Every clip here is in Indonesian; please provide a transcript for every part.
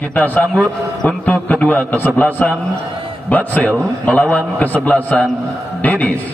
Kita sambut untuk kedua kesebelasan Batsel melawan kesebelasan Denis.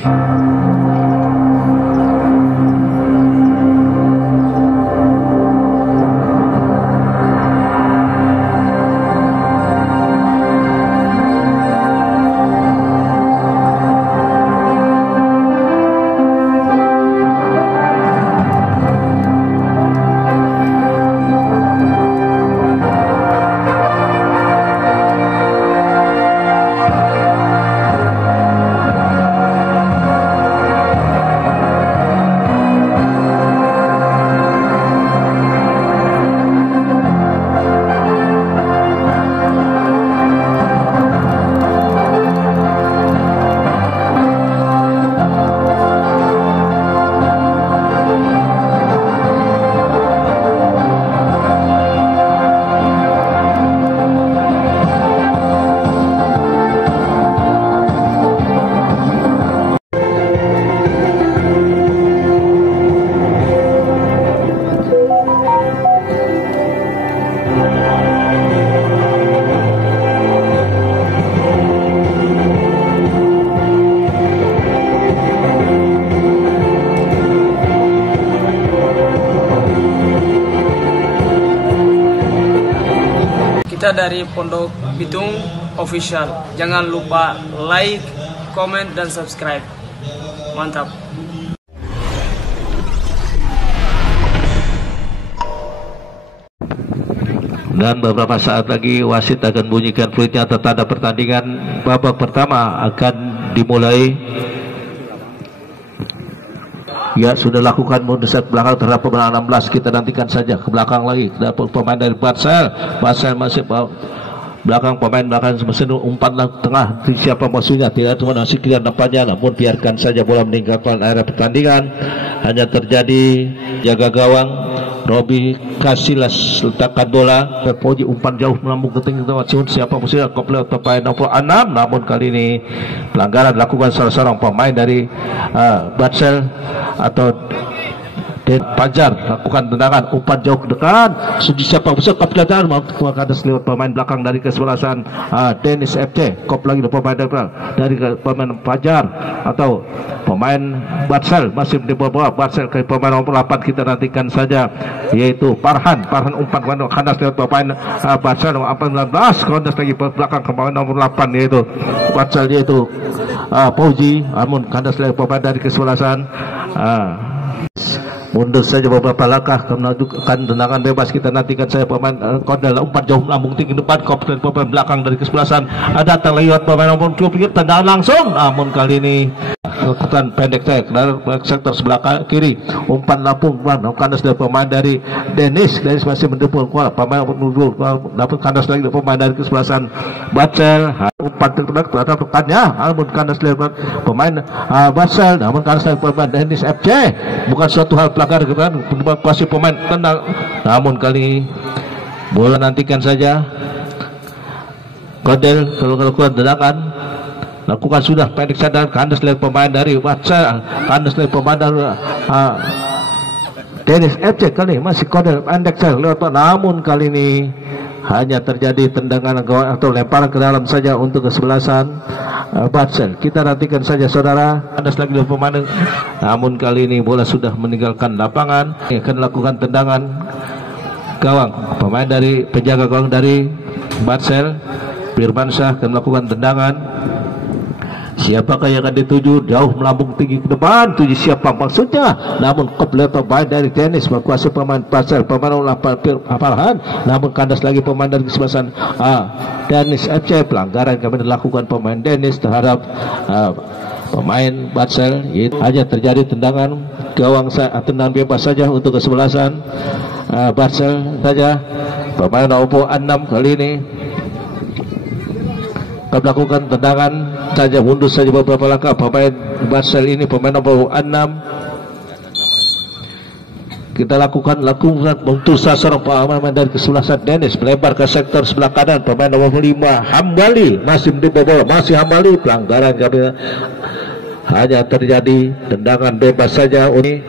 Kita dari Pondok Bitung Official. Jangan lupa like, komen, dan subscribe. Mantap. Dan beberapa saat lagi wasit akan bunyikan fluitnya atau tanda pertandingan babak pertama akan dimulai. Ya, sudah lakukan mundur ke belakang terhadap pemain 16. Kita nantikan saja ke belakang lagi. Terhadap pemain dari Batsel. Batsel masih belakang, pemain belakang mesin umpan tengah. Siapa musuhnya tidak cuma masih clear nampaknya, namun biarkan saja bola meninggalkan area pertandingan. Hanya terjadi jaga gawang Robi Casillas letakkan bola, Poji umpan jauh melambung ke tinggi siapa musuhnya, komplek pemain nomor 6. Namun kali ini pelanggaran dilakukan salah seorang pemain dari Batsel atau Den Pajar, lakukan tendangan umpan jauh ke depan. Siapa musuh kapten maka ada lewat pemain belakang dari kesebelasan Denis FC. Kop lagi pemain dari pemain Pajar atau pemain Batsel masih di bawah Batsel ke pemain nomor 8. Kita nantikan saja yaitu Farhan umpan kandas lewat pemain Batsel nomor 18. Kandas lagi belakang ke pemain nomor 8 yaitu Batsel yaitu Fauzi. Namun kandas lewat pemain dari kesebelasan mundur saja beberapa langkah menajukan tendangan bebas. Kita nantikan saya pemain Kodel umpan jauh melambung tinggi depan, komplain pemain belakang dari kesebelasan datang lewat pemain nomor 2 pinggir tendangan langsung. Namun kali ini kekuatan pendek saya dari sektor sebelah kiri umpan lambung kandas dari pemain dari Denis masih mendepul kuat pemain nomor 2 dapat kandas lagi dari pemain dari kesebelasan Batsel. Umpan terhadap rekannya namun kandas lewat pemain Batsel, namun kandas dari pemain Denis FC. Bukan suatu hal pelanggar kan, pasti pemain tendang. Namun kali ini bola nantikan saja Kodel kalau lakukan tendangan, lakukan sudah pendek sadar kandas lewat pemain dari Batsel, kandas lewat pemain dari Denis FC. Kali masih Kodel pendek saja lewat, namun kali ini hanya terjadi tendangan atau lemparan ke dalam saja untuk kesebelasan Batsel. Kita nantikan saja saudara, kandas lagi lewat pemain, namun kali ini bola sudah meninggalkan lapangan. Akan lakukan tendangan gawang pemain dari penjaga gawang dari Batsel, Firmansyah akan melakukan tendangan. Siapakah yang akan dituju? Jauh melambung tinggi ke depan. Tuju siapa maksudnya? Namun komplek pemain dari Denis menguasai pemain Batsel, pemain Farhan. Namun kandas lagi pemain dari kesebelasan Denis FC. Pelanggaran kami dilakukan pemain Denis terhadap pemain Batsel. Hanya terjadi tendangan gawang tendangan bebas saja untuk kesebelasan Batsel saja. Pemain nomor 6 kali ini melakukan tendangan saja, mundur saja beberapa langkah pemain Batsel ini, pemain nomor 6. Kita lakukan untuk sasaran pemain dari kesebelasan Denis melebar ke sektor sebelah kanan pemain nomor 5 Hambali masih di bawah, masih Hambali. Pelanggaran kami hanya terjadi tendangan bebas saja. Ini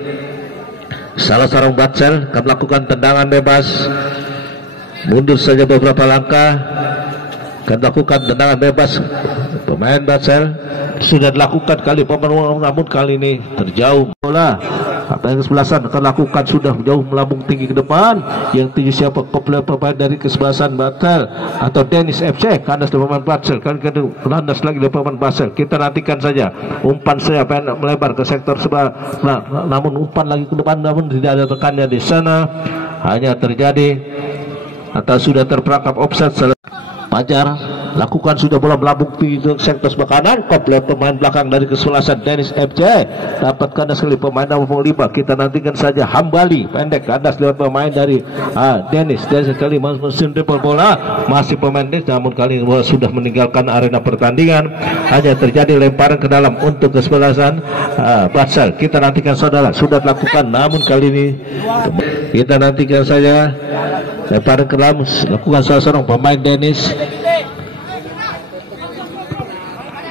salah seorang Batsel akan melakukan tendangan bebas. mundur saja beberapa langkah, akan lakukan tendangan bebas. Pemain Batsel sudah dilakukan kali pemain, namun kali ini terjauh bola. Apa yang kesebelasan akan lakukan, sudah jauh melambung tinggi ke depan. Yang tinggi siapa? Pemain dari kesebelasan Batsel atau Dennis FC. Kandas dari pemain Batsel, kan kandas lagi dari pemain Batsel. Kita nantikan saja umpan saya melebar ke sektor sebelah, namun umpan lagi ke depan, namun tidak ada tekannya di sana. Hanya terjadi atau sudah terperangkap offside. Pajar lakukan, sudah bola melambung tinggi ke sektor sebelah kanan. Koplet pemain belakang dari kesebelasan Dennis FC, dapat kandas sekali pemain nomor 5. Kita nantikan saja Hambali pendek kandas lewat pemain dari Dennis sekali mesin dribble bola, masih pemain Dennis, namun kali ini bola sudah meninggalkan arena pertandingan. Hanya terjadi lemparan ke dalam untuk kesebelasan Batsel. Kita nantikan saudara, sudah dilakukan, namun kali ini kita nantikan saja lemparan ke dalam lakukan salah seorang pemain Dennis.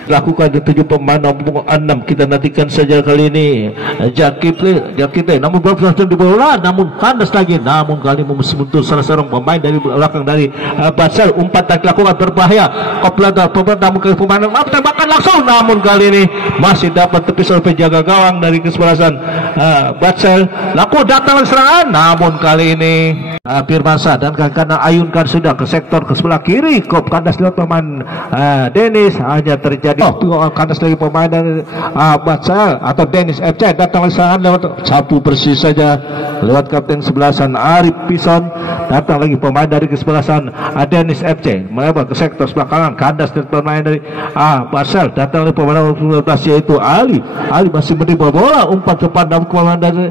Lakukan ke 7 pemain nomor 6. Kita nantikan saja kali ini Jakite namun berhasil di bola, namun kandas lagi, namun kali ini membentur salah seorang pemain dari belakang dari Batsel. Umpan tak dilakukan berbahaya, Koplada pemain, namun kali pemain tembakan langsung, namun kali ini masih dapat tepis oleh penjaga gawang dari kesebelasan Batsel. Laku datang serangan, namun kali ini Firmansyah dan karena ayunkan sudah ke sektor ke sebelah kiri. Kop kandas lewat pemain Dennis, hanya terjadi kandas lagi pemain dari Batsel atau Dennis FC. Datang serangan lewat sapu bersih saja lewat kapten kesebelasan Arif Pison. Datang lagi pemain dari kesebelasan Dennis FC melebar ke sektor sebelah kanan, kandas dari pemain dari Batsel. Datang lagi pemain nomor 12 yaitu Ali masih berdiri bola, umpan ke pandang pemain dari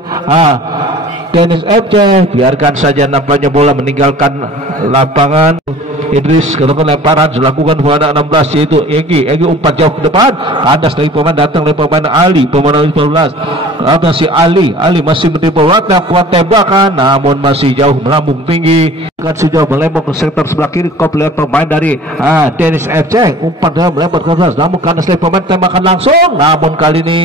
Dennis FC. Biarkan saja nampaknya bola meninggalkan lapangan. Idris kalau lemparan dilakukan kepada 16 yaitu Egi umpan jauh ke depan, kandas dari pemain, datang dari pemain Ali pemain 14. Masih Ali masih mendribble bola, kuat tembakan, namun masih jauh melambung tinggi, kan sejauh melempar ke sektor sebelah kiri. Kau lihat pemain dari Dennis FC, umpan melempar ke atas, namun kandas dari pemain, tembakan langsung, namun kali ini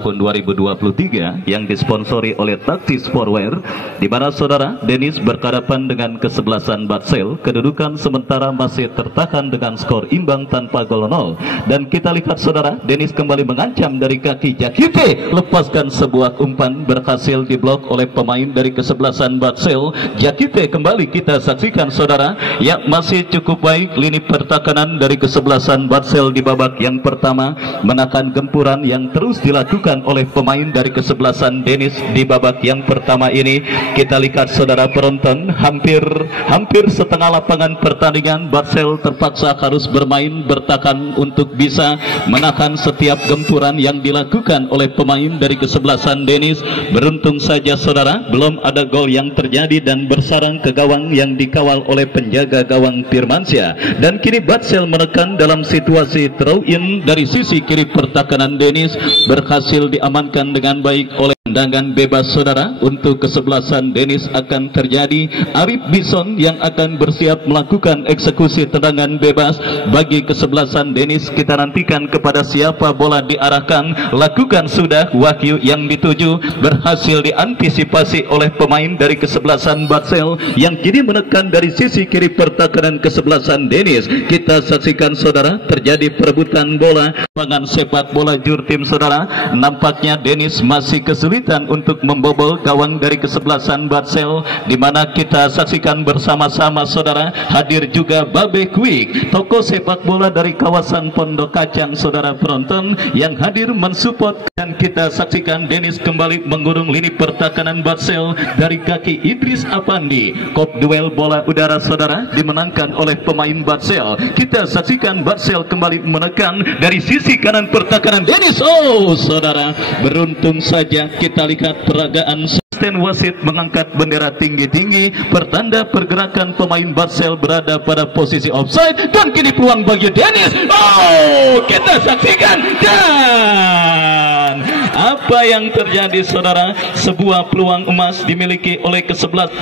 tahun 2023 yang disponsori oleh Taktis Sportwear, di mana saudara Dennis berhadapan dengan kesebelasan Batsel. Kedudukan sementara masih tertahan dengan skor imbang tanpa gol 0. Dan kita lihat saudara, Dennis kembali mengancam dari kaki Jakite, lepaskan sebuah umpan, berhasil diblok oleh pemain dari kesebelasan Batsel. Jakite kembali kita saksikan saudara, ya masih cukup baik lini pertahanan dari kesebelasan Batsel di babak yang pertama, menahan gempuran yang terus dilakukan oleh pemain dari kesebelasan Dennis di babak yang pertama ini. Kita lihat saudara penonton, hampir setengah lapangan pertandingan Batsel terpaksa harus bermain bertahan untuk bisa menahan setiap gempuran yang dilakukan oleh pemain dari kesebelasan Dennis. Beruntung saja saudara, belum ada gol yang terjadi dan bersarang ke gawang yang dikawal oleh penjaga gawang Firmansyah. Dan kini Batsel menekan dalam situasi throw in dari sisi kiri pertahanan Dennis, berhasil diamankan dengan baik oleh tendangan bebas saudara. Untuk kesebelasan Dennis akan terjadi Arif Bison yang akan bersiap melakukan eksekusi tendangan bebas bagi kesebelasan Dennis. Kita nantikan kepada siapa bola diarahkan, lakukan sudah Wahyu yang dituju, berhasil diantisipasi oleh pemain dari kesebelasan Batsel yang kini menekan dari sisi kiri pertahanan kesebelasan Dennis. Kita saksikan saudara, terjadi perebutan bola lapangan sepak bola Jurtim saudara. Nampaknya Dennis masih kesulitan untuk membobol gawang dari kesebelasan Batsel, di mana kita saksikan bersama-sama saudara, hadir juga Babe Quick, toko sepak bola dari kawasan Pondok Kacang saudara penonton yang hadir mensupport. Dan kita saksikan Dennis kembali mengurung lini pertahanan Batsel dari kaki Idris Apandi. Kop duel bola udara saudara dimenangkan oleh pemain Batsel. Kita saksikan Batsel kembali menekan dari sisi kanan pertahanan Dennis. Oh saudara, beruntung saja kita lihat peragaan asisten wasit mengangkat bendera tinggi-tinggi, pertanda pergerakan pemain Batsel berada pada posisi offside. Dan kini peluang bagi Dennis. Oh, kita saksikan, dan apa yang terjadi saudara, sebuah peluang emas dimiliki oleh kesebelasan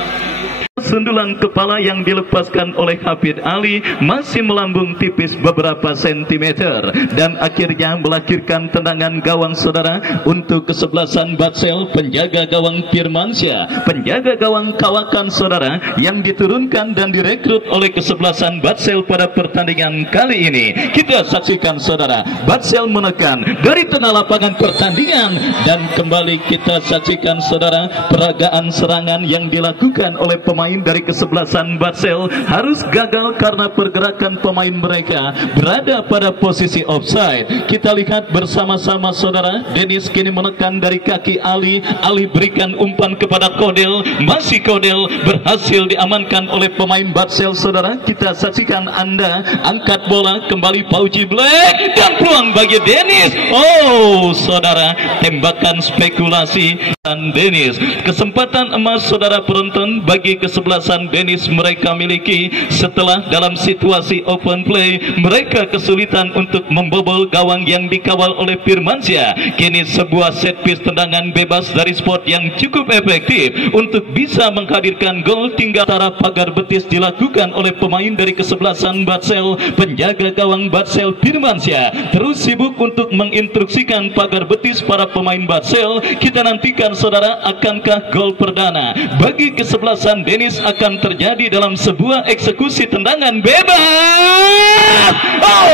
Sundulan kepala yang dilepaskan oleh Hafid Ali masih melambung tipis beberapa sentimeter dan akhirnya melahirkan tendangan gawang saudara untuk kesebelasan Batsel. Penjaga gawang Firmansyah, penjaga gawang Kawakan saudara, yang diturunkan dan direkrut oleh kesebelasan Batsel pada pertandingan kali ini. Kita saksikan saudara, Batsel menekan dari tengah lapangan pertandingan dan kembali kita saksikan saudara, peragaan serangan yang dilakukan oleh pemain dari kesebelasan Batsel harus gagal karena pergerakan pemain mereka berada pada posisi offside. Kita lihat bersama-sama saudara, Dennis kini menekan dari kaki Ali. Ali berikan umpan kepada Kodel, masih Kodel berhasil diamankan oleh pemain Batsel saudara. Kita saksikan Anda, angkat bola kembali Pauji Black dan peluang bagi Dennis. Oh saudara, tembakan spekulasi dan Dennis, kesempatan emas saudara penonton bagi kesebelasan Dennis mereka miliki setelah dalam situasi open play mereka kesulitan untuk membobol gawang yang dikawal oleh Firmansyah. Kini sebuah set piece tendangan bebas dari spot yang cukup efektif untuk bisa menghadirkan gol. Tinggal antara pagar betis dilakukan oleh pemain dari kesebelasan Batsel. Penjaga gawang Batsel Firmansyah terus sibuk untuk menginstruksikan pagar betis para pemain Batsel. Kita nantikan saudara, akankah gol perdana bagi kesebelasan Dennis akan terjadi dalam sebuah eksekusi tendangan bebas.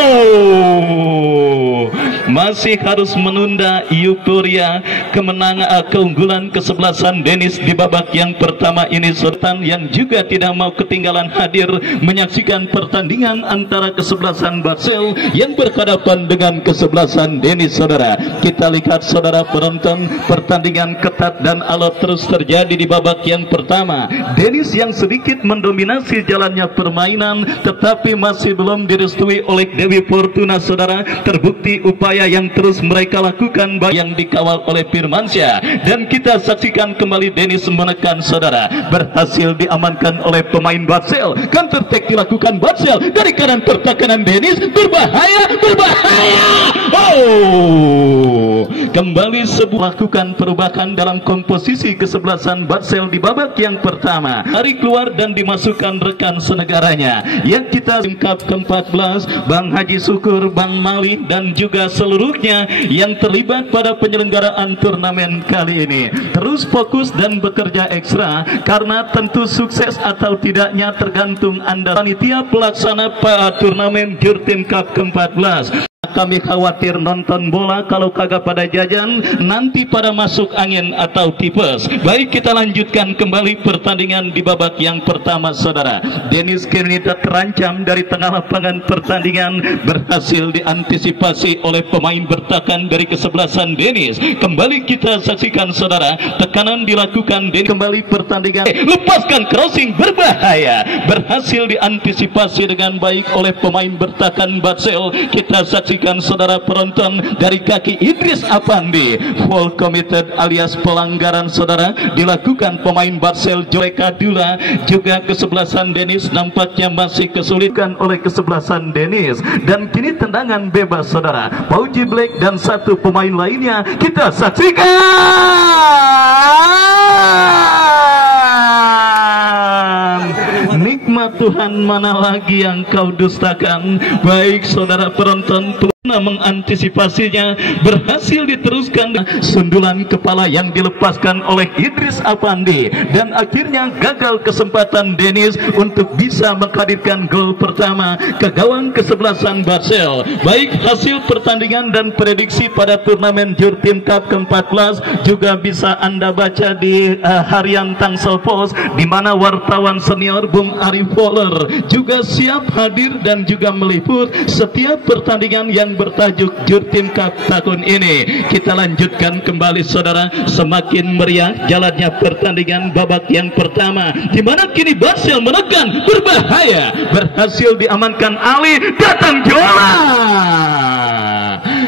Oh, masih harus menunda euforia kemenangan keunggulan kesebelasan Dennis di babak yang pertama ini. Sultan yang juga tidak mau ketinggalan hadir menyaksikan pertandingan antara kesebelasan Batsel yang berhadapan dengan kesebelasan Dennis saudara. Kita lihat saudara penonton, pertandingan ketat dan alot terus terjadi di babak yang pertama. Dennis yang sedikit mendominasi jalannya permainan tetapi masih belum direstui oleh Dewi Fortuna saudara. Terbukti upaya yang terus mereka lakukan yang dikawal oleh Firmansyah dan kita saksikan kembali Dennis menekan saudara, berhasil diamankan oleh pemain Batsel. Counter attack dilakukan Batsel dari kanan pertahanan Dennis, berbahaya. Oh, kembali lakukan perubahan dalam komposisi kesebelasan Batsel di babak yang pertama. Tarik keluar dan dimasukkan rekan senegaranya yang kita singkap ke-14, Bang Haji Syukur, Bang Mali dan juga seluruhnya yang terlibat pada penyelenggaraan turnamen kali ini. Terus fokus dan bekerja ekstra karena tentu sukses atau tidaknya tergantung Anda panitia pelaksana turnamen Jurtim Cup ke-14. Kami khawatir nonton bola kalau kagak pada jajan nanti pada masuk angin atau tipes. Baik, kita lanjutkan kembali pertandingan di babak yang pertama saudara. Dennis kini terancam dari tengah lapangan pertandingan, berhasil diantisipasi oleh pemain bertahan dari kesebelasan Dennis. Kembali kita saksikan saudara, tekanan dilakukan Dennis. Kembali pertandingan, lepaskan crossing berbahaya, berhasil diantisipasi dengan baik oleh pemain bertahan Batsel. Kita saksikan saudara penonton dari kaki Idris Apandi, full committed alias pelanggaran saudara dilakukan pemain Batsel. Joleka Dula juga kesebelasan Dennis nampaknya masih kesulitan oleh kesebelasan Dennis dan kini tendangan bebas saudara. Pauji Black dan satu pemain lainnya kita saksikan. Nikmat Tuhan mana lagi yang kau dustakan. Baik saudara penonton, mengantisipasinya berhasil diteruskan sundulan kepala yang dilepaskan oleh Idris Apandi dan akhirnya gagal kesempatan Dennis untuk bisa menghadirkan gol pertama ke gawang kesebelasan Batsel. Baik, hasil pertandingan dan prediksi pada turnamen Jurtim Cup ke-14 juga bisa Anda baca di harian Tangsel Post, di mana wartawan senior Bung Arif Fowler juga siap hadir dan juga meliput setiap pertandingan yang bertajuk Jurtim Cup tahun ini. Kita lanjutkan kembali saudara, semakin meriah jalannya pertandingan babak yang pertama di mana kini Batsel menekan berbahaya, berhasil diamankan Ali, datang Jola.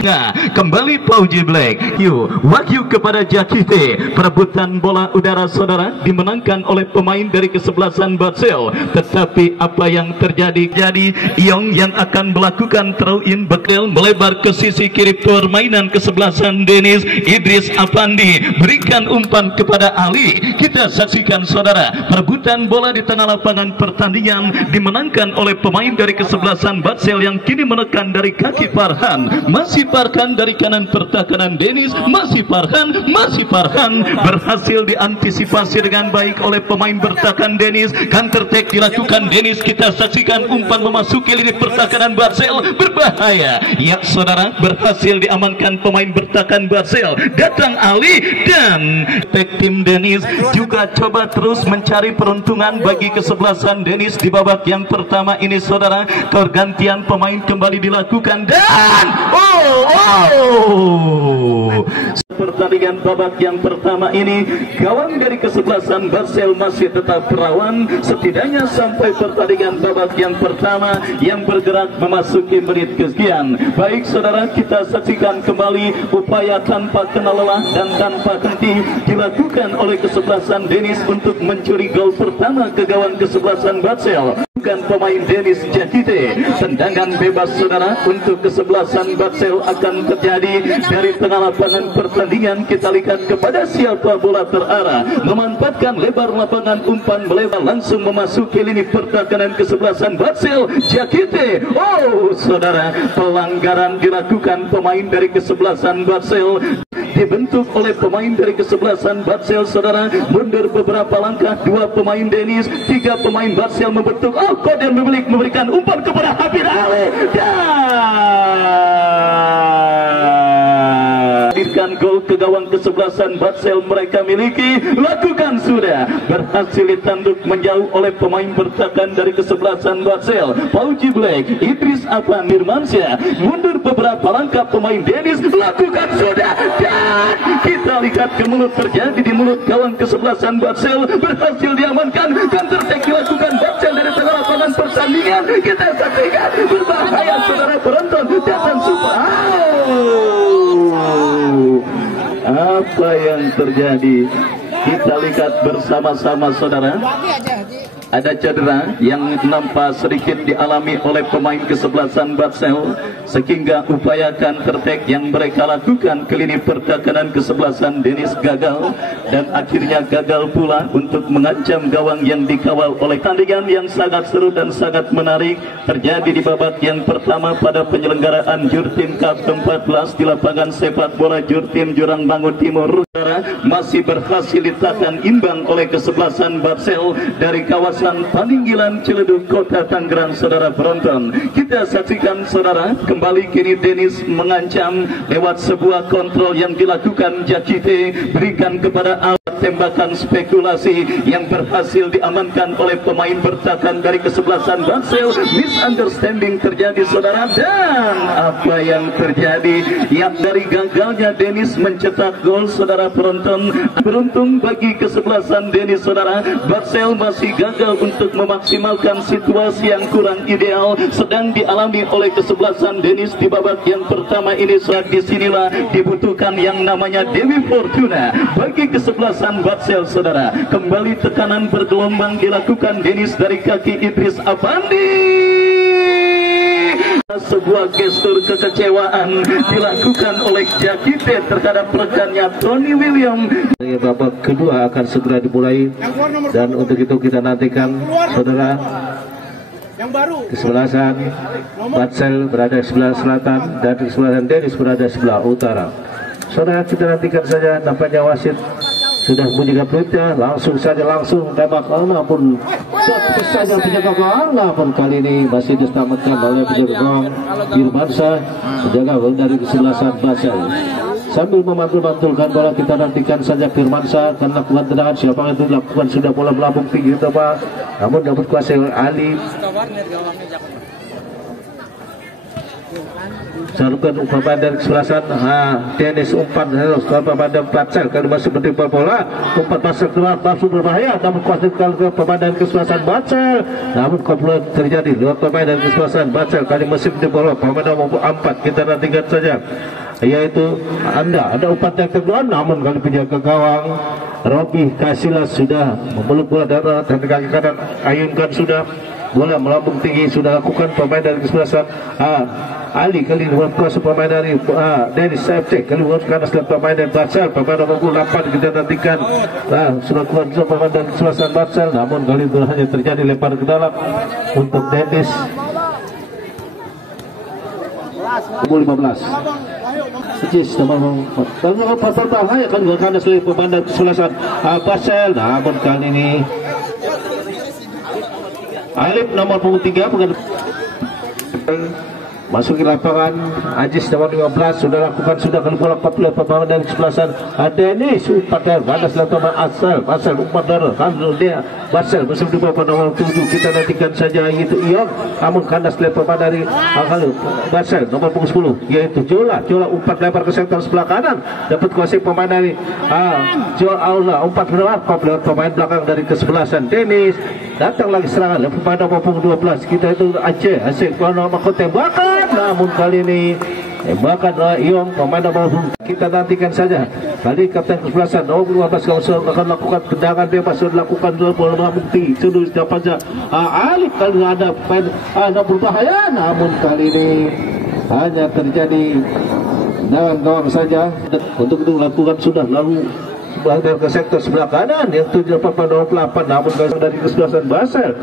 tengah kembali Pauji Black. Wahyu kepada Jakite. Perebutan bola udara saudara dimenangkan oleh pemain dari kesebelasan Batsel. Tetapi apa yang terjadi? Jadi Yong yang akan melakukan throw in bekel melebar ke sisi kiri permainan kesebelasan Dennis. Idris Afandi berikan umpan kepada Ali. Kita saksikan saudara, perebutan bola di tengah lapangan pertandingan dimenangkan oleh pemain dari kesebelasan Batsel yang kini menekan dari kaki Farhan. Masih Farhan dari kanan pertahanan Dennis. Masih Farhan berhasil diantisipasi dengan baik oleh pemain bertahan Dennis. Counter attack dilakukan Dennis. Kita saksikan umpan memasuki lini pertahanan Batsel, berbahaya. Ya saudara, berhasil diamankan pemain bertahan Batsel. Datang Ali dan tim Dennis juga coba terus mencari peruntungan bagi kesebelasan Dennis di babak yang pertama ini saudara. Pergantian pemain kembali dilakukan dan pertandingan babak yang pertama ini gawang dari kesebelasan Batsel masih tetap perawan setidaknya sampai pertandingan babak yang pertama yang bergerak memasuki menit kesekian. Baik saudara, kita saksikan kembali upaya tanpa kena lelah dan tanpa henti dilakukan oleh kesebelasan Dennis untuk mencuri gol pertama ke gawang kesebelasan Batsel. Bukan pemain Dennis Jakite. Tendangan bebas saudara untuk kesebelasan Batsel akan terjadi dari tengah lapangan pertandingan. Kita lihat kepada siapa bola terarah, memanfaatkan lebar lapangan, umpan melebar langsung memasuki lini pertahanan kesebelasan Batsel. Jakite, saudara, pelanggaran dilakukan pemain dari kesebelasan Batsel, dibentuk oleh pemain dari kesebelasan Batsel saudara. Mundur beberapa langkah, dua pemain Dennis, tiga pemain Batsel membentuk. Kodem memberikan umpan kepada Habib Ali dan gol ke gawang kesebelasan Batsel mereka miliki. Lakukan sudah, berhasil ditanduk menjauh oleh pemain bertahan dari kesebelasan Batsel. Pauji Black, Idris Afan, Firmansyah mundur beberapa langkah pemain Dennis. Lakukan sudah dan kita lihat kemulut terjadi di mulut gawang kesebelasan Batsel, berhasil diamankan. Counter attack dilakukan Batsel dari tengah lapangan pertandingan. Kita saksikan berbahaya saudara penonton, datang super. Apa yang terjadi? Kita lihat bersama-sama saudara. Ada cedera yang nampak sedikit dialami oleh pemain kesebelasan Batsel, sehingga upaya counter attack yang mereka lakukan ke lini pertahanan kesebelasan Dennis gagal, dan akhirnya gagal pula untuk mengancam gawang yang dikawal oleh. Tandingan yang sangat seru dan sangat menarik terjadi di babak yang pertama pada penyelenggaraan Jurtim Cup 14 di lapangan sepak bola Jurtim Jurang Bangun Timur. Masih berhasil ditahan imbang oleh kesebelasan Batsel dari kawasan Paninggilan Ciledug Kota Tangerang saudara penonton. Kita saksikan saudara, kembali kini Dennis mengancam lewat sebuah kontrol yang dilakukan Jakite, berikan kepada alat tembakan spekulasi yang berhasil diamankan oleh pemain bertahan dari kesebelasan Batsel. Misunderstanding terjadi saudara, dan apa yang terjadi? Yang dari gagalnya Dennis mencetak gol saudara penonton, beruntung bagi kesebelasan Dennis saudara, Batsel masih gagal untuk memaksimalkan situasi yang kurang ideal sedang dialami oleh kesebelasan Dennis di babak yang pertama ini. Saat disinilah dibutuhkan yang namanya Dewi Fortuna bagi kesebelasan Batsel saudara. Kembali tekanan bergelombang dilakukan Dennis dari kaki Idris Afandi. Sebuah gestur kekecewaan dilakukan oleh Jakite terhadap rekannya Tony William. Babak kedua akan segera dimulai, dan untuk itu kita nantikan saudara. Yang baru Kesebelasan Batsel berada di sebelah selatan dan kesebelasan Dennis berada di sebelah utara. Saudara, kita nantikan saja. Nampaknya wasit sudah bunyikan peluitnya, langsung tembak. Pun saja penjaga gawang, pun kali ini masih diselamatkan oleh penjaga gawang Firmansyah, penjaga gol dari kesebelasan Batsel. Sambil memantul-mantulkan bola, kita nantikan saja Firmansyah akan lakukan tendangan. Siapa yang itu dilakukan, sudah bola melambung tinggi Pak, namun dapat kuasai oleh Ali. Lakukan pemain dari kesebelasan Dennis umpan skor pemain dari Batsel kali masih mentimpa bola, umpan masuk keluar langsung berbahaya, namun kuasa ke pemain dari kesebelasan Batsel, namun kemudian terjadi lewat pemain dari kesebelasan Batsel kali masih mentimpa bola pemain nomor 4. Kita nantikan saja, yaitu ada umpan yang kedua, namun kali penjaga gawang Robi Kasilas sudah memeluk bola dari kaki kanan, ayunkan sudah bola melambung tinggi, sudah lakukan pemain dari kesebelasan Ali kali kuasa pemain dari Dennis FC kali kanan setelah pemain dari Batsel pemain nomor 8. Kita nantikan sudah kuat pemain dari kesebelasan Batsel, namun kali itu hanya terjadi lempar ke dalam untuk Dennis. 15 kalau berbahaya kan karena selain pemain dari kesebelasan Batsel, namun kali ini Alif nomor 3 masuk ke lapangan. Ajis nomor 15 sudah lakukan, sudah kali bola 40 pemain dari kesebelasan Dennis umpan ganas lakukan Batsel umpan darah kalau dia Batsel masuk di bawah nomor 7. Kita nantikan saja yaitu Iong, namun ganas pemain dari Batsel nomor 10 yaitu Jola umpan lempar ke sektor sebelah kanan, dapat kuasai pemain dari Jola umpan lewat pemain belakang dari kesebelasan Dennis. Datang lagi serangan pemain nomor 12 kita itu Aceh nomor tembakan, namun kali ini tembakan Iong pemain nomor 10. Kita nantikan saja kali kapten kesebelasan nomor 15 akan lakukan tendangan bebas, sudah lakukan bola bukti sudah dapat Alif kali ada pemain berbahaya, namun kali ini hanya terjadi dengan gawang saja. Untuk itu lakukan sudah lalu ke sektor sebelah kanan yang 78, namun dari kesebelasan Batsel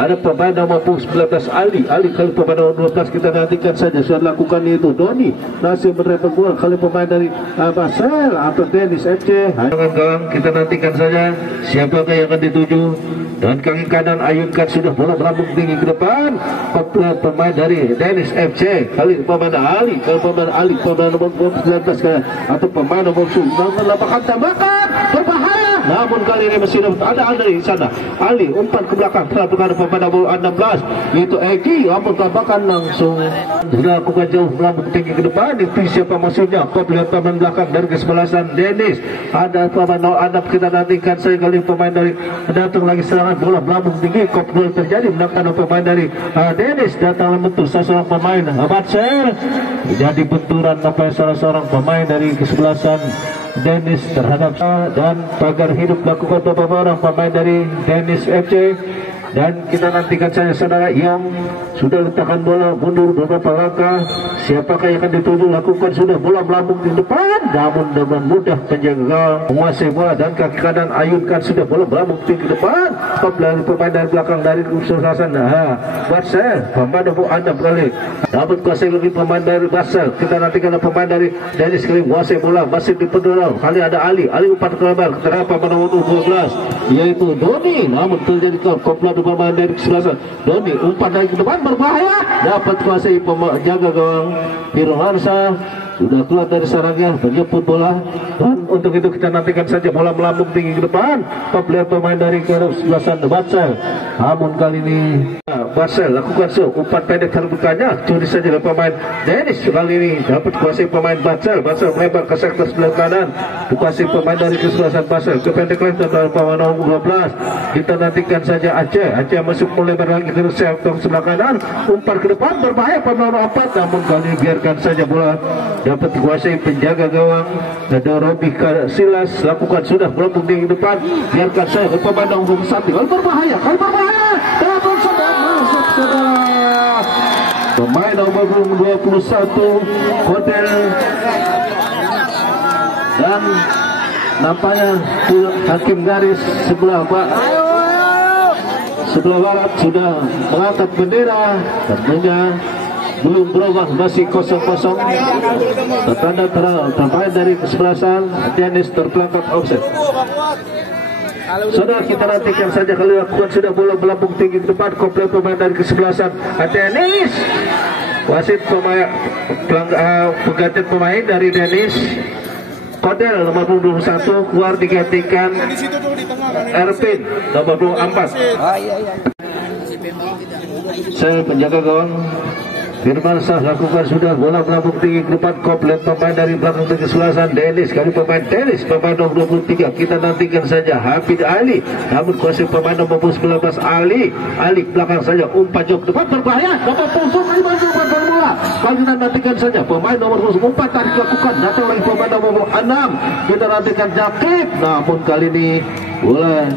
ada pemain nomor 19 Ali kali pemain nomor 12. Kita nantikan saja sudah lakukan itu Doni masih menerima bola kali pemain dari Batsel atau Dennis FC. Dengan gawang kita nantikan saja siapakah yang akan dituju, dan kaki kanan ayunkan sudah bola melambung tinggi ke depan pemain dari Dennis FC kali pemain Ali pemain nomor 19 atau pemain nomor 10 melakukan tembakan berbahaya, namun kali ini masih ada di sana. Ali umpan ke belakang terhadap pemain nomor 16 yaitu Egi, namun tembakan langsung sudah lakukan jauh melambung tinggi ke depan. Itu siapa maksudnya? Kau lihat pemain belakang dari kesebelasan Dennis, ada pemain nomor 6. Kita nantikan saya kali pemain dari datang lagi serangan bola melambung tinggi, kok terjadi menangkan pemain dari Dennis, datang membentur seorang pemain Batsel, jadi benturan salah seorang pemain dari kesebelasan Dennis terhadap dan pagar hidup lakukan beberapa orang pemain dari Dennis FC. Dan kita nantikan saja saudara yang sudah letakkan bola mundur beberapa langkah, siapakah yang akan dituju, lakukan sudah bola melambung di depan, namun dengan mudah penjaga menguasai bola dan kaki kanan ayunkan sudah bola melambung di depan. Pemain dari belakang dari kesebelasan Batsel pemain nomor 6 kali dapat kuasai lagi pemain dari Batsel. Kita nantikan pemain dari Dennis kali menguasai bola masih di pendorong, kali ada Ali umpan keluar terhadap pemain nomor 12 yaitu Doni, namun terjadi komplit pemain dari kesebelasan Doni umpan dari ke depan berbahaya, dapat kuasai jaga gawang Hirwansa sudah keluar dari sarangnya menjemput bola, dan untuk itu kita nantikan saja bola melambung tinggi ke depan pemain dari kesebelasan Batsel. Namun kali ini Batsel lakukan umpan pendek terbukanya curi saja oleh pemain Dennis, kali ini dapat kuasai pemain Batsel melebar ke sektor sebelah kanan, dikuasai pemain dari kesebelasan Batsel ke pendek lagi dari pemain nomor 12. Kita nantikan saja Aceh masuk melebar lagi ke sektor sebelah kanan, umpan ke depan berbahaya pemain nomor 4, namun kali ini biarkan saja bola dapat dikuasai penjaga gawang ada Robi Kasilas, lakukan sudah melambung di depan, biarkan saya pemain nomor 1 kalau berbahaya dapat sudah masuk saudara pemain nomor 21 Hotel, dan nampaknya hakim garis sebelah barat sudah mengangkat bendera, tentunya belum berubah, masih 0-0. Tanda terbaik dari kesebelasan Dennis terperangkap offset. Saudara kita nantikan saja kalau lakukan sudah bola melambung tinggi ke depan komplek pemain dari kesebelasan Dennis. Wasit penggantian pemain dari Dennis Kodel nomor 21 keluar digantikan Erpin nomor 24. Saya penjaga gawang Firmansyah lakukan sudah, bola melambung tinggi ke depan, komplit pemain dari belakang ke kesebelasan Dennis, kali pemain Dennis, pemain nomor 23 kita nantikan saja Hafid Ali, namun kuasa pemain nomor 19 Ali belakang saja, umpan jauh ke depan berbahaya, dapat pusuk lima bola, kali kita nantikan saja pemain nomor 4 tarik lakukan, datang lagi pemain nomor 6 kita nantikan Jakib, namun kali ini bola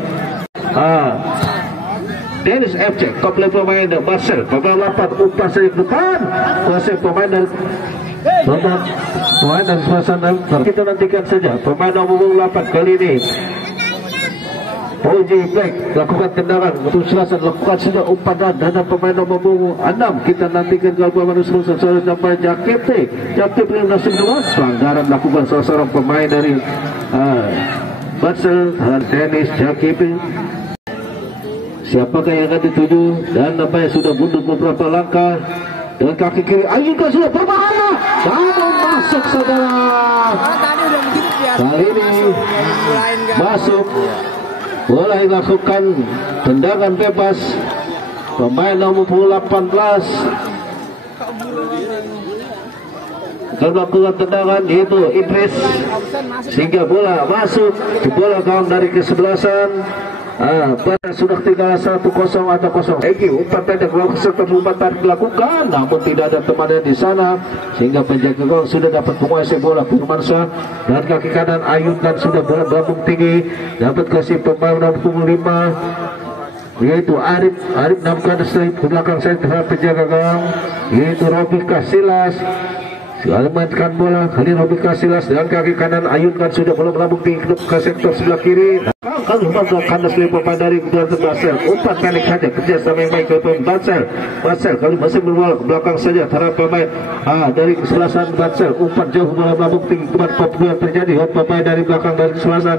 Dennis FC, komplit pemain Marcel, pemain 8 umpan saja ke depan, kuasa pemain dari pemain dan suasana kita nantikan saja pemain nomor 8 kali ini Oji Black lakukan tendangan untuk selesai, lakukan sudah umpan dan pemain nomor 6 kita nantikan kalau pemain selesai sampai Jakib yang nasib luas pelanggaran lakukan salah seorang pemain dari Marcel dan Dennis Jakib. Siapakah yang akan dituju dan nampaknya sudah mundur beberapa langkah dengan kaki kiri Ayuka sudah berbahaya namun masuk saudara, kali ini masuk, bola dilakukan tendangan bebas pemain nomor 18 akan melakukan tendangan yaitu Idris sehingga bola masuk ke bola gawang dari kesebelasan. Sudah tinggal 1-0 atau 0. Egi umpan pendek sektor umpan tarik dilakukan, namun tidak ada temannya di sana sehingga penjaga gawang sudah dapat menguasai bola. Firmansyah dan kaki kanan Ayub dan sudah bola berambung tinggi dapat kasih pemain nomor 5 yaitu Arif namkan ke belakang saya terhadap penjaga gawang yaitu Robi Kasilas. Sekali mainkan bola kali Robi Kasilas dengan kaki kanan Ayub kan sudah bola melambung tinggi ke sektor sebelah kiri. Kalau kandas dari pemain dari Marcel, umpan pendek saja kerja sama yang baik ke pemain Marcel kali masih berbola ke belakang saja terhadap pemain dari kesebelasan Marcel, umpan jauh bola melambung tinggi tempat yang terjadi pemain dari belakang dari kesebelasan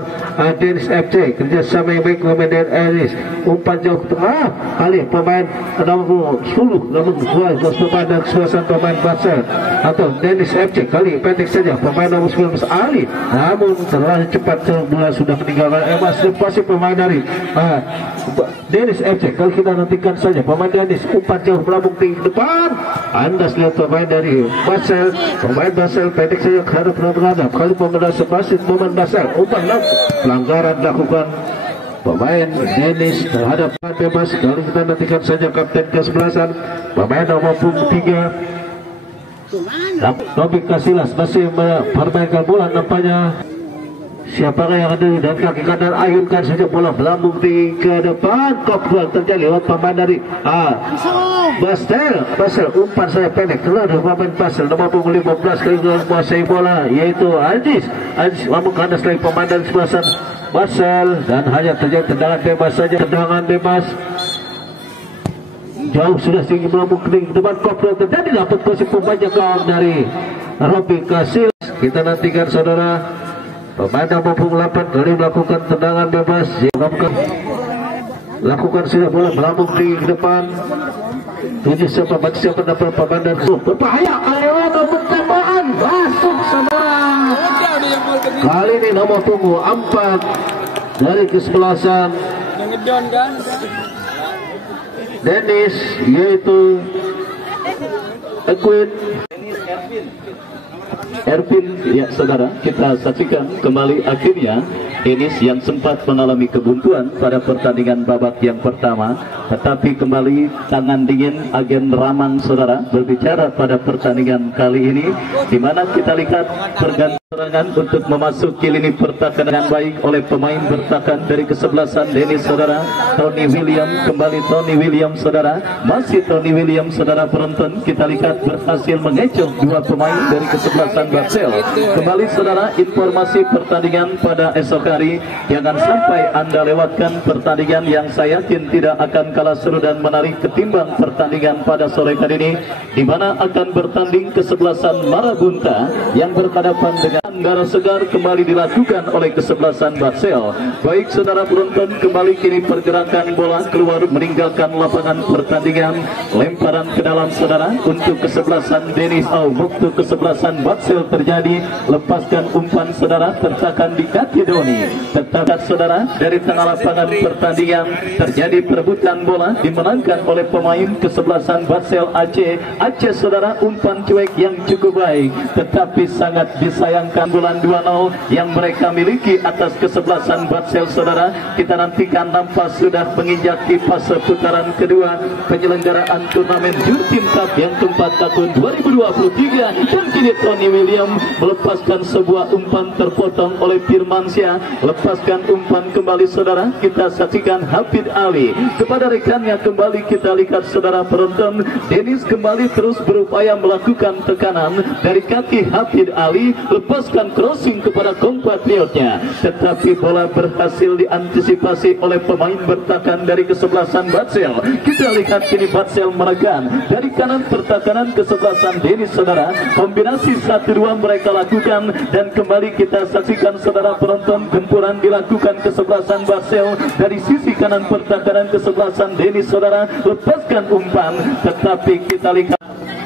Dennis FC kerja sama yang baik ke pemain Dennis, umpan jauh ke tengah kali pemain nomor 10 namun pemain dari kesebelasan pemain Marcel atau Dennis FC kali pendek saja pemain nomor 19 Ali, namun terlalu cepat bola sudah meninggalkan masih pemain dari Dennis FC. Kalau kita nantikan saja pemain Dennis umpan jauh melambung tinggi ke depan, andas lihat pemain dari Marcel, pemain Marcel pendek saja hadap berhadap kali pemain Marcel umpan pelanggaran dilakukan pemain Dennis terhadap bebas. Kalau kita nantikan saja kapten kesebelasan pemain nomor 3 Robi Kasilas masih mempermainkan bola nampaknya. Siapakah yang ada dan kaki kanan Ayun kan saja bola melambung tinggi ke depan, kop gol terjadi lewat pemain dari Basel umpan saya pendek keluar dari pemain Basel nomor 15 kali menguasai bola yaitu Aziz lambung kandas lagi pemain dari sebelah Basel dan hanya terjadi tendangan bebas saja, tendangan bebas jauh sudah tinggi melambung ke depan, kop gol terjadi dapat posisi pemain gawang dari Robi Kasilas. Kita nantikan saudara pemain nomor 8 kali melakukan tendangan bebas, lakukan sudah bola melambung tinggi ke depan, tujuh siapa dapat pemain dan berbahaya lewat tembakan masuk saudara. Kali ini nomor 4 dari kesebelasan Dennis yaitu Ervin, ya saudara, kita saksikan kembali akhirnya Enis yang sempat mengalami kebuntuan pada pertandingan babak yang pertama, tetapi kembali tangan dingin agen Raman saudara berbicara pada pertandingan kali ini, di mana kita lihat pergantian serangan untuk memasuki lini pertahanan dengan baik oleh pemain bertahan dari kesebelasan Dennis saudara. Tony William, kembali Tony William saudara, masih Tony William saudara penonton, kita lihat berhasil mengecoh dua pemain dari kesebelasan Basel. Kembali saudara, informasi pertandingan pada esok hari, jangan sampai Anda lewatkan pertandingan yang saya yakin tidak akan kalah seru dan menarik ketimbang pertandingan pada sore hari ini, di mana akan bertanding kesebelasan Marabunta yang berhadapan dengan darah segar kembali dilakukan oleh kesebelasan Batsel. Baik saudara penonton, kembali kini pergerakan bola keluar meninggalkan lapangan pertandingan. Lemparan ke dalam saudara untuk kesebelasan Denis. Waktu kesebelasan Batsel terjadi. Lepaskan umpan saudara, tertakan di kaki Doni. Tertakat saudara dari tengah lapangan pertandingan. Terjadi perebutan bola dimenangkan oleh pemain kesebelasan Batsel Aceh. Aceh saudara, umpan cuek yang cukup baik, tetapi sangat disayangkan bulan 2-0 yang mereka miliki atas kesebelasan Batsel saudara. Kita nantikan nampak sudah menginjak di fase putaran kedua penyelenggaraan turnamen Jurtim Cup yang keempat tahun 2023, dan kini Tony William melepaskan sebuah umpan terpotong oleh Firmansyah. Lepaskan umpan kembali saudara, kita saksikan Hafid Ali kepada rekannya. Kembali kita lihat saudara penonton, Denis kembali terus berupaya melakukan tekanan dari kaki Hafid Ali. Lepaskan crossing kepada kompatriotnya, tetapi bola berhasil diantisipasi oleh pemain bertahan dari kesebelasan Batsel. Kita lihat kini Batsel menekan dari kanan pertahanan kesebelasan Denis saudara. Kombinasi 1-2 mereka lakukan, dan kembali kita saksikan saudara penonton, gempuran dilakukan kesebelasan Batsel dari sisi kanan pertahanan kesebelasan Denis saudara. Lepaskan umpan, tetapi kita lihat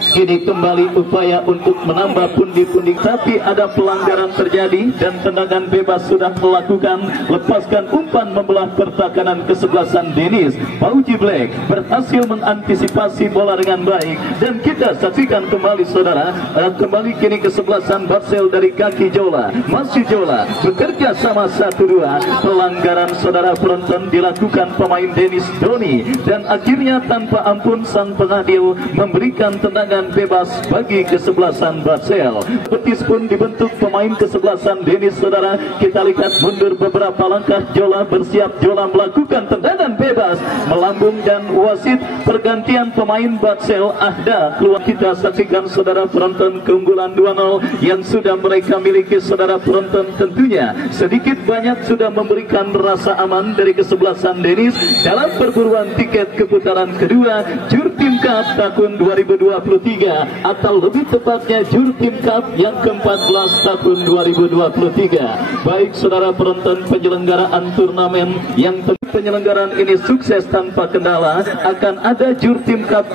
kini kembali upaya untuk menambah pundi-pundi, tapi ada pelanggaran terjadi dan tendangan bebas sudah melakukan. Lepaskan umpan membelah pertahanan kesebelasan Denis. Pauji Black berhasil mengantisipasi bola dengan baik, dan kita saksikan kembali saudara, kembali kini kesebelasan Batsel dari kaki Jola. Masih Jola bekerja sama 1-2. Pelanggaran saudara penonton dilakukan pemain Denis Doni, dan akhirnya tanpa ampun sang pengadil memberikan tendangan bebas bagi kesebelasan Batsel. Betis pun dibentuk pemain kesebelasan Denis saudara. Kita lihat mundur beberapa langkah, Jola bersiap. Jola melakukan tendangan bebas melambung, dan wasit pergantian pemain Batsel Ahda keluar. Kita saksikan saudara penonton keunggulan 2-0 yang sudah mereka miliki saudara penonton. Tentunya sedikit banyak sudah memberikan rasa aman dari kesebelasan Denis dalam perburuan tiket ke putaran kedua Jurtim Cup tahun 2023, atau lebih tepatnya Jurtim Cup yang ke-14 tahun 2023. Baik saudara penonton, penyelenggaraan turnamen yang penyelenggaraan ini sukses tanpa kendala. Akan ada Jurtim Cup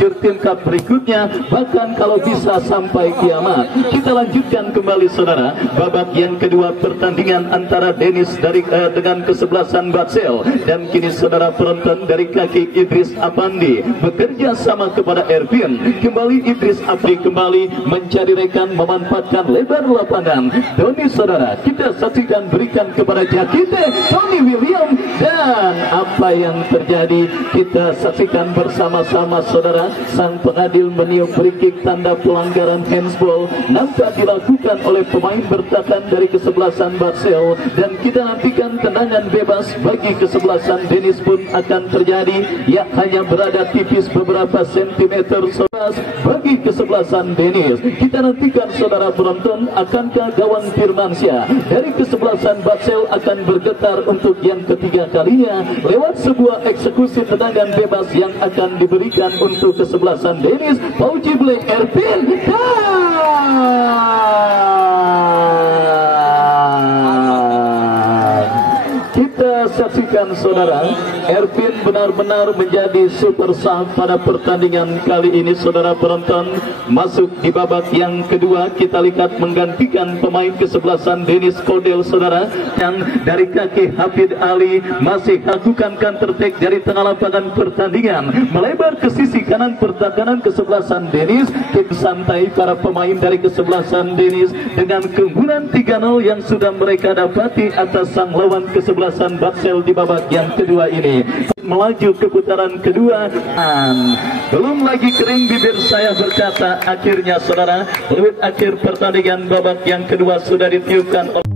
berikutnya, bahkan kalau bisa sampai kiamat. Kita lanjutkan kembali saudara, babak yang kedua pertandingan antara Denis dengan kesebelasan Batsel, dan kini saudara penonton dari kaki Idris Apandi bekerja sama kepada Ervin. Kembali Idris Apandi kembali mencari rekan, memanfaatkan lebar lapangan. Doni saudara, kita saksikan berikan kepada Jakite Tony William, dan apa yang terjadi kita saksikan bersama-sama saudara. Sang pengadil meniup free kick, tanda pelanggaran handsball nampak dilakukan oleh pemain bertahan dari kesebelasan Batsel, dan kita nantikan tendangan bebas bagi kesebelasan Denis pun akan terjadi. Ya, hanya berada tipis beberapa sentimeter bagi kesebelasan Denis. Kita nantikan saudara penonton, akankah gawang Firmansyah dari kesebelasan Batsel akan bergetar untuk yang ketiga kalinya lewat sebuah eksekusi tendangan bebas yang akan diberikan untuk kesebelasan Denis. Pauji Black Ervin, kita saksikan saudara, Ervin benar-benar menjadi super sub pada pertandingan kali ini saudara penonton. Masuk di babak yang kedua, kita lihat menggantikan pemain kesebelasan Denis Kodel saudara, yang dari kaki Hafid Ali masih lakukan counter attack dari tengah lapangan pertandingan, melebar ke sisi kanan pertahanan kesebelasan Denis. Kita santai para pemain dari kesebelasan Denis dengan keunggulan 3-0 yang sudah mereka dapati atas sang lawan kesebelasan Batsel di babak yang kedua ini. Melaju ke putaran kedua, belum lagi kering bibir saya berkata, akhirnya saudara, lewat akhir pertandingan babak yang kedua sudah ditiupkan oleh